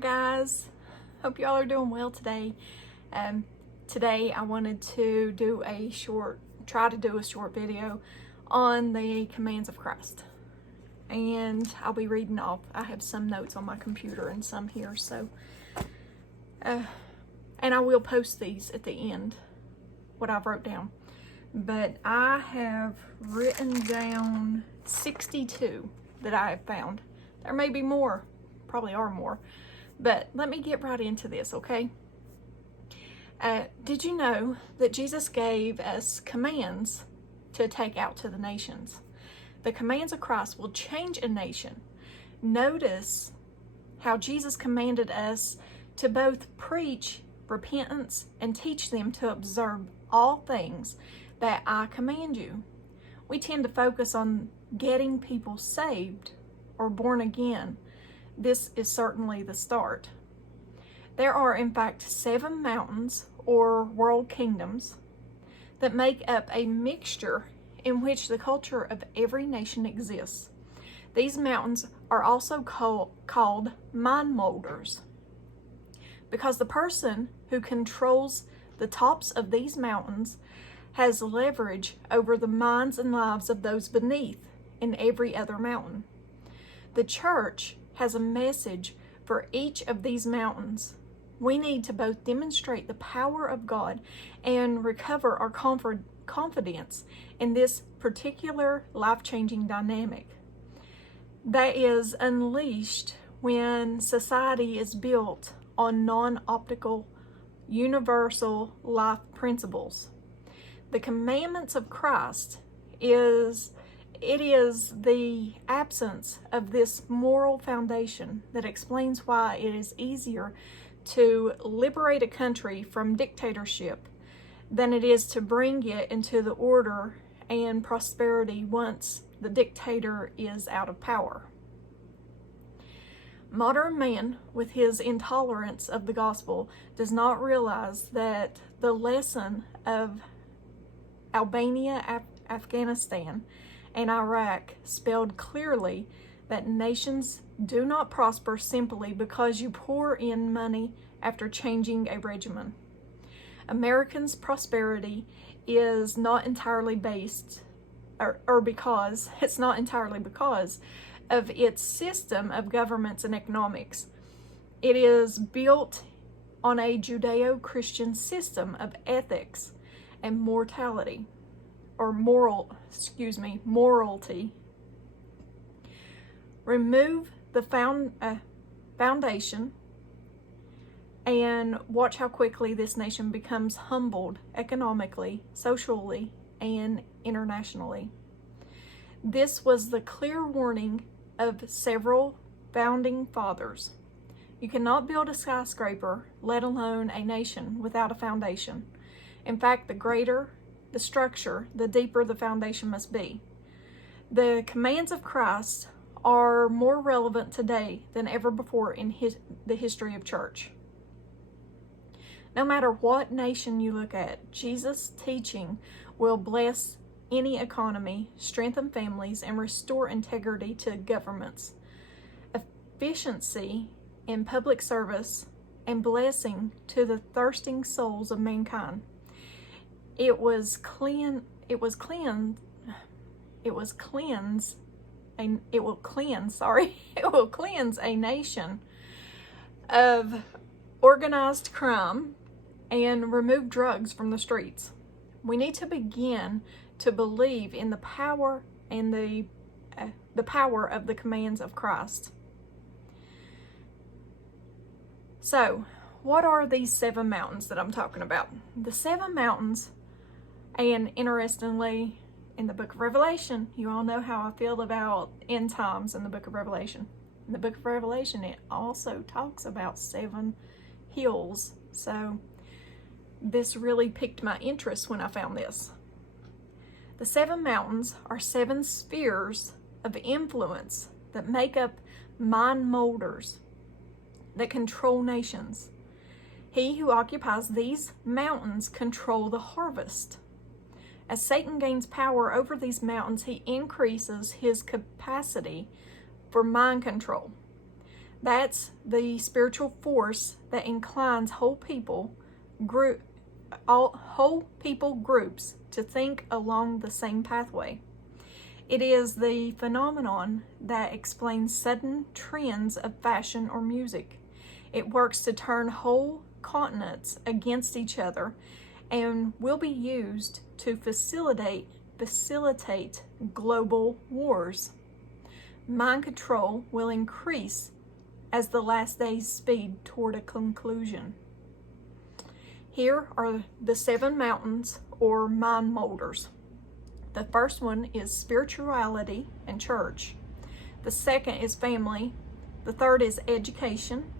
guys, hope y'all are doing well today. Today I wanted to try to do a short video on the commands of Christ, and I'll be reading off. I have some notes on my computer and some here, so and I will post these at the end, what I've wrote down. But I have written down 62 that I have found. There may be more, probably are more, but let me get right into this, okay? Did you know that Jesus gave us commands to take out to the nations? The commands of Christ will change a nation. Notice how Jesus commanded us to both preach repentance and teach them to observe all things that I command you. We tend to focus on getting people saved or born again. This is certainly the start. There are, in fact, 7 mountains or world kingdoms that make up a mixture in which the culture of every nation exists. These mountains are also called mind molders, because the person who controls the tops of these mountains has leverage over the minds and lives of those beneath in every other mountain. The church has a message for each of these mountains. We need to both demonstrate the power of God and recover our confidence in this particular life-changing dynamic that is unleashed when society is built on non-optical, universal life principles. The commandments of Christ is the absence of this moral foundation that explains why it is easier to liberate a country from dictatorship than it is to bring it into the order and prosperity once the dictator is out of power. Modern man, with his intolerance of the gospel, does not realize that the lesson of Albania, Afghanistan, and Iraq spelled clearly that nations do not prosper simply because you pour in money after changing a regimen. Americans' prosperity is not entirely based, it's not entirely because of its system of governments and economics. It is built on a Judeo-Christian system of ethics and morality. Remove the foundation and watch how quickly this nation becomes humbled economically, socially, and internationally. This was the clear warning of several founding fathers. You cannot build a skyscraper, let alone a nation, without a foundation. In fact, the greater the structure, the deeper the foundation must be. The commands of Christ are more relevant today than ever before in the history of church. No matter what nation you look at, Jesus' teaching will bless any economy, strengthen families, and restore integrity to governments, efficiency in public service, and blessing to the thirsting souls of mankind. It will cleanse a nation of organized crime and remove drugs from the streets. We need to begin to believe in the power and the power of the commands of Christ. So, what are these 7 mountains that I'm talking about? The 7 mountains, and interestingly, in the book of Revelation, you all know how I feel about end times in the book of Revelation. In the book of Revelation, it also talks about 7 hills. So this really piqued my interest when I found this. The 7 mountains are 7 spheres of influence that make up mind molders that control nations. He who occupies these mountains control the harvest. As Satan gains power over these mountains, he increases his capacity for mind control. That's the spiritual force that inclines whole people groups to think along the same pathway. It is the phenomenon that explains sudden trends of fashion or music. It works to turn whole continents against each other and will be used to facilitate global wars. Mind control will increase as the last days speed toward a conclusion. Here are the 7 mountains or mind molders. The first one is spirituality and church. The second is family. The third is education.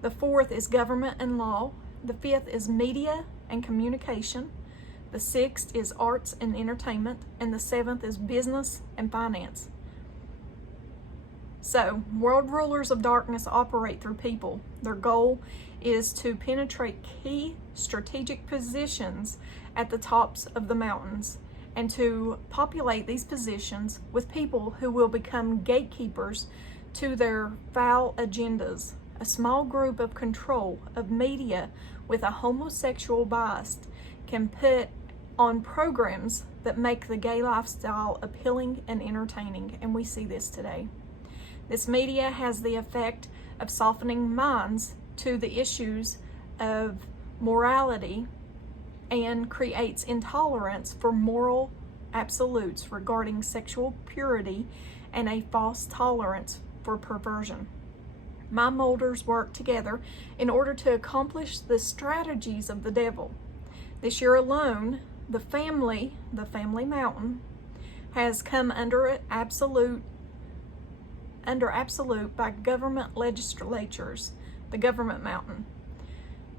The fourth is government and law. The fifth is media and communication. The sixth is arts and entertainment. And the seventh is business and finance. So, world rulers of darkness operate through people. Their goal is to penetrate key strategic positions at the tops of the mountains and to populate these positions with people who will become gatekeepers to their foul agendas. A small group of control of media with a homosexual bias can put on programs that make the gay lifestyle appealing and entertaining, and we see this today. This media has the effect of softening minds to the issues of morality and creates intolerance for moral absolutes regarding sexual purity and a false tolerance for perversion. Mind molders work together in order to accomplish the strategies of the devil. This year alone, the family mountain, has come under absolute by government legislatures, the government mountain,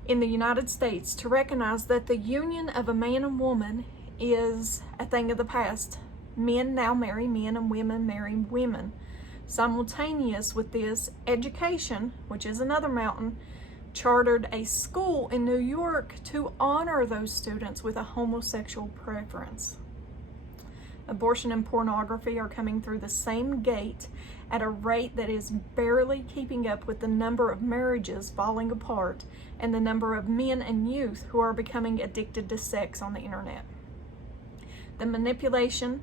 in the United States, to recognize that the union of a man and woman is a thing of the past. Men now marry men and women marry women. Simultaneous with this, education, which is another mountain, chartered a school in New York to honor those students with a homosexual preference. Abortion and pornography are coming through the same gate at a rate that is barely keeping up with the number of marriages falling apart and the number of men and youth who are becoming addicted to sex on the internet. The manipulation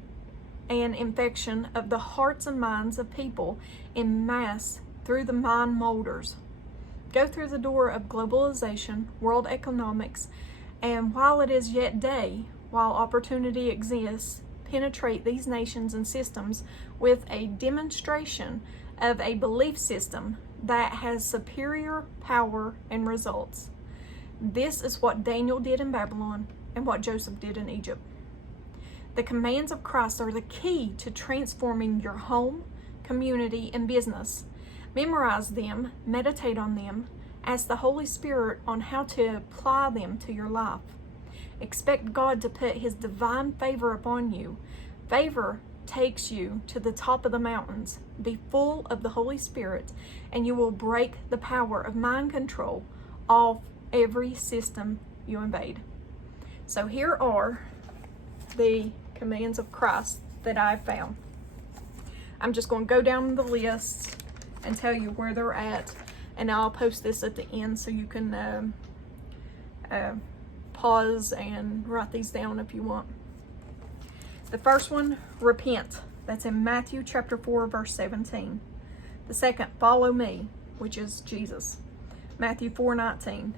and infection of the hearts and minds of people in mass through the mind molders go through the door of globalization, world economics, and while it is yet day, while opportunity exists, penetrate these nations and systems with a demonstration of a belief system that has superior power and results. This is what Daniel did in Babylon and what Joseph did in Egypt. The commands of Christ are the key to transforming your home, community, and business. Memorize them, meditate on them, ask the Holy Spirit on how to apply them to your life. Expect God to put His divine favor upon you. Favor takes you to the top of the mountains. Be full of the Holy Spirit, and you will break the power of mind control off every system you invade. So here are the commands of Christ that I've found. I'm just going to go down the list and tell you where they're at, and I'll post this at the end so you can pause and write these down if you want. The first one, repent. That's in Matthew chapter 4, verse 17. The second, follow me, which is Jesus. Matthew 4:19.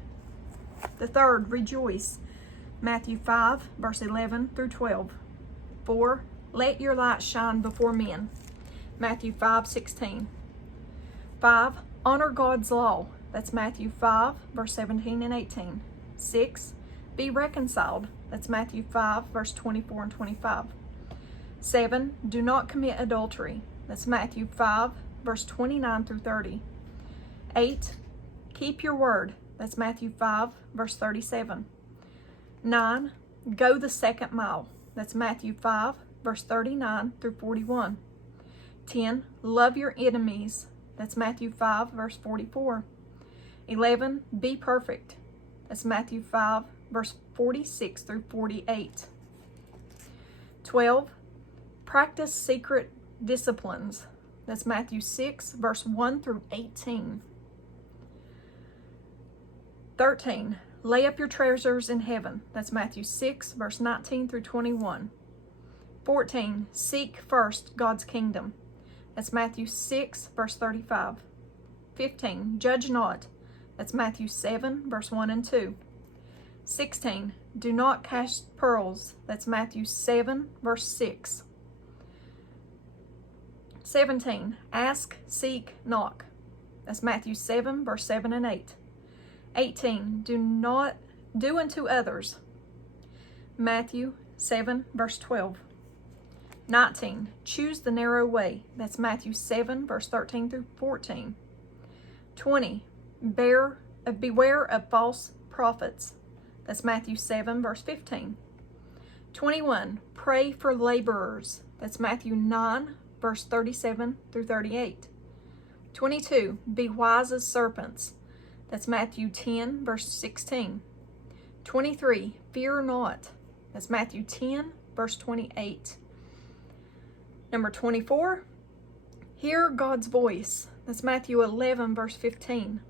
The third, rejoice. Matthew 5, verse 11 through 12. 4, let your light shine before men. Matthew 5:16. 5, honor God's law. That's Matthew 5, verse 17 and 18. 6, be reconciled. That's Matthew 5, verse 24 and 25. 7, do not commit adultery. That's Matthew 5, verse 29 through 30. 8, keep your word. That's Matthew 5, verse 37. 9, go the second mile. That's Matthew 5, verse 39 through 41. 10, love your enemies. That's Matthew 5, verse 44. 11, be perfect. That's Matthew 5, verse 46 through 48. 12, practice secret disciplines. That's Matthew 6, verse 1 through 18. 13, lay up your treasures in heaven. That's Matthew 6, verse 19 through 21. 14, seek first God's kingdom. That's Matthew 6, verse 35. 15, judge not. That's Matthew 7, verse 1 and 2. 16, do not cast pearls. That's Matthew 7, verse 6. 17, ask, seek, knock. That's Matthew 7, verse 7 and 8. 18, do not do unto others. Matthew 7, verse 12. 19, choose the narrow way. That's Matthew 7, verse 13 through 14. 20, beware of false prophets. That's Matthew 7, verse 15. 21, pray for laborers. That's Matthew 9, verse 37 through 38. 22, be wise as serpents. That's Matthew 10, verse 16. 23, fear not. That's Matthew 10, verse 28. Number 24, hear God's voice. That's Matthew 11, verse 15.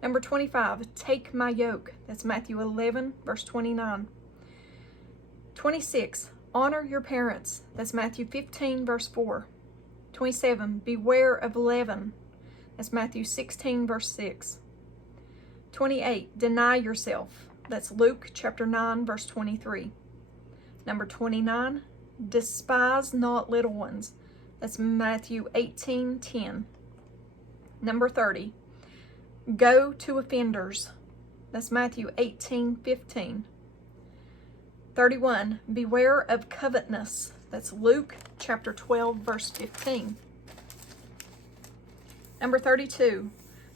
Number 25, take my yoke. That's Matthew 11, verse 29. 26, honor your parents. That's Matthew 15, verse 4. 27, beware of leaven. That's Matthew 16, verse 6. 28, deny yourself. That's Luke chapter 9, verse 23. Number 29, despise not little ones. That's Matthew 18, 10. Number 30, go to offenders. That's Matthew 18, 15. 31, beware of covetousness. That's Luke chapter 12, verse 15. Number 32,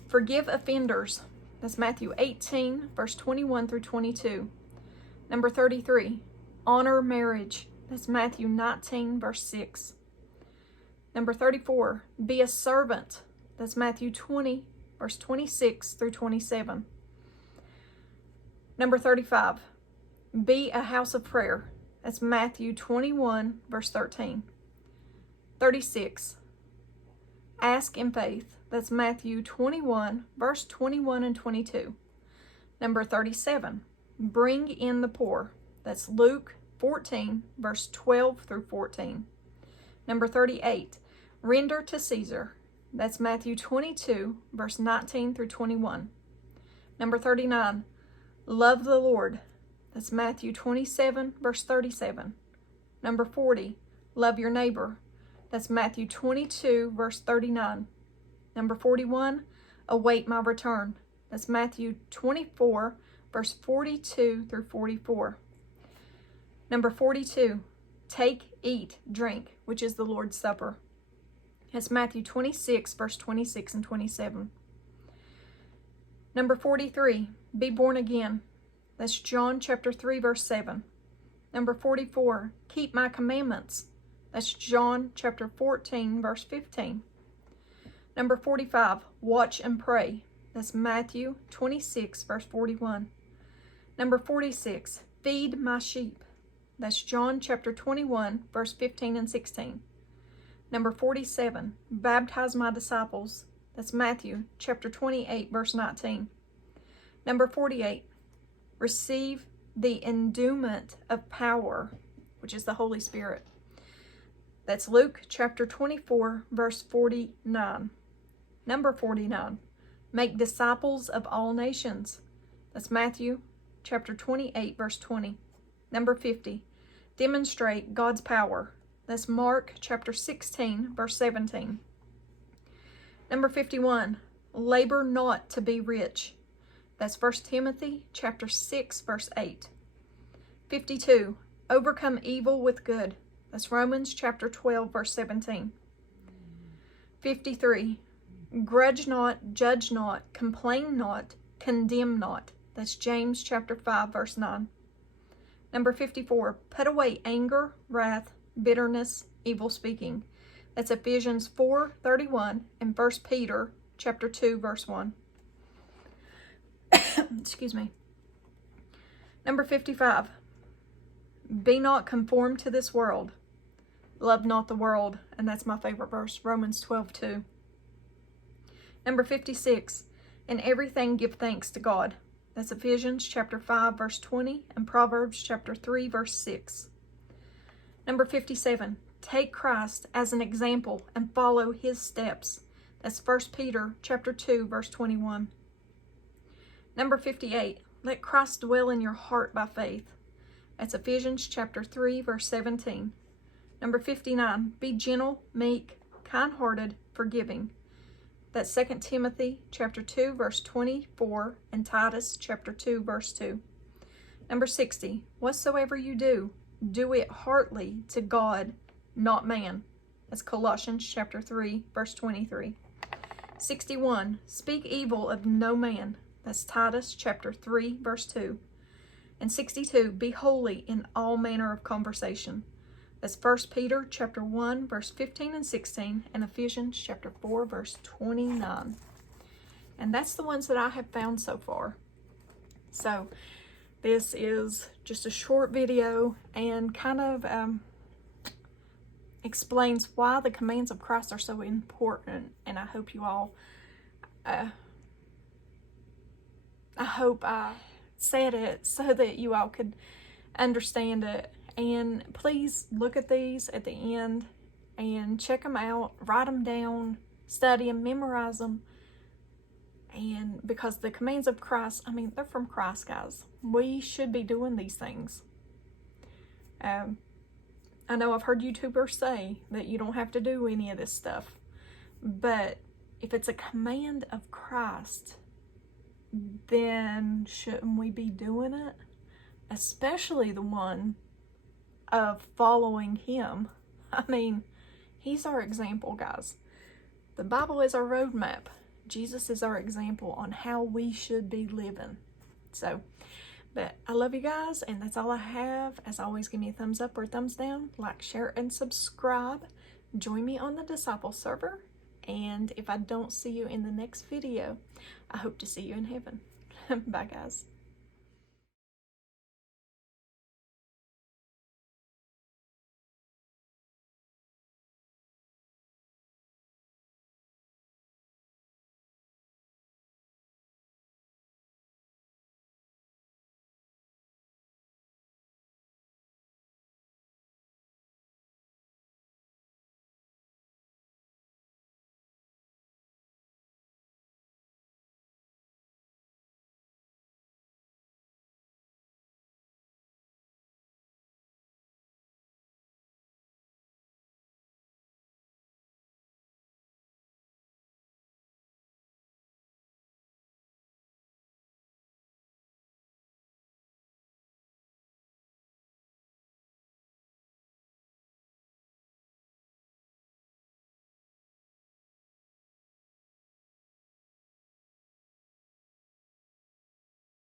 forgive offenders. That's Matthew 18, verse 21 through 22. Number 33, honor marriage. That's Matthew 19, verse 6. Number 34, be a servant. That's Matthew 20, verse 26 through 27. Number 35, be a house of prayer. That's Matthew 21, verse 13. 36, ask in faith. That's Matthew 21, verse 21 and 22. Number 37, bring in the poor. That's Luke 14, verse 12 through 14. Number 38, render to Caesar. That's Matthew 22, verse 19 through 21. Number 39, love the Lord. That's Matthew 27, verse 37. Number 40, love your neighbor. That's Matthew 22, verse 39. Number 41, await my return. That's Matthew 24, verse 42 through 44. Number 42, take, eat, drink, which is the Lord's Supper. That's Matthew 26, verse 26 and 27. Number 43, be born again. That's John chapter 3, verse 7. Number 44, keep my commandments. That's John chapter 14, verse 15. Number 45, watch and pray. That's Matthew 26, verse 41. Number 46, feed my sheep. That's John chapter 21, verse 15 and 16. Number 47, baptize my disciples. That's Matthew chapter 28, verse 19. Number 48, receive the endowment of power, which is the Holy Spirit. That's Luke chapter 24, verse 49. Number 49, make disciples of all nations. That's Matthew chapter 28, verse 20. Number 50, demonstrate God's power. That's Mark chapter 16, verse 17. Number 51, labor not to be rich. That's 1 Timothy chapter 6, verse 8. 52, overcome evil with good. That's Romans chapter 12, verse 17. 53, grudge not, judge not, complain not, condemn not. That's James chapter 5, verse 9. Number 54, put away anger, wrath, bitterness, evil speaking. That's Ephesians 4:31 and 1 Peter chapter 2, verse 1. Excuse me. Number 55, be not conformed to this world. Love not the world. And that's my favorite verse, Romans 12:2. Number 56, in everything give thanks to God. That's Ephesians chapter 5, verse 20, and Proverbs chapter 3, verse 6. Number 57, take Christ as an example and follow his steps. That's 1 Peter chapter 2, verse 21. Number 58, let Christ dwell in your heart by faith. That's Ephesians chapter 3, verse 17. Number 59, be gentle, meek, kind-hearted, forgiving. That's 2 Timothy chapter 2, verse 24, and Titus chapter 2, verse 2. Number 60, whatsoever you do, do it heartily to God, not man. That's Colossians chapter 3, verse 23. 61, speak evil of no man. That's Titus chapter 3, verse 2. And 62, be holy in all manner of conversation. That's 1 Peter chapter 1, verse 15 and 16, and Ephesians chapter 4, verse 29. And that's the ones that I have found so far. So this is just a short video and kind of explains why the commands of Christ are so important. And I hope you all, I hope I said it so that you all could understand it. And please look at these at the end and check them out, write them down, study them, memorize them. And because the commands of Christ, I mean, they're from Christ, guys. We should be doing these things. I know I've heard YouTubers say that you don't have to do any of this stuff. But if it's a command of Christ, then shouldn't we be doing it? Especially the one of following him. I mean, he's our example, guys. The Bible is our roadmap. Jesus is our example on how we should be living. So, but I love you guys, and that's all I have. As always, give me a thumbs up or a thumbs down. Like, share, and subscribe. Join me on the Disciple server. And if I don't see you in the next video, I hope to see you in heaven. Bye, guys.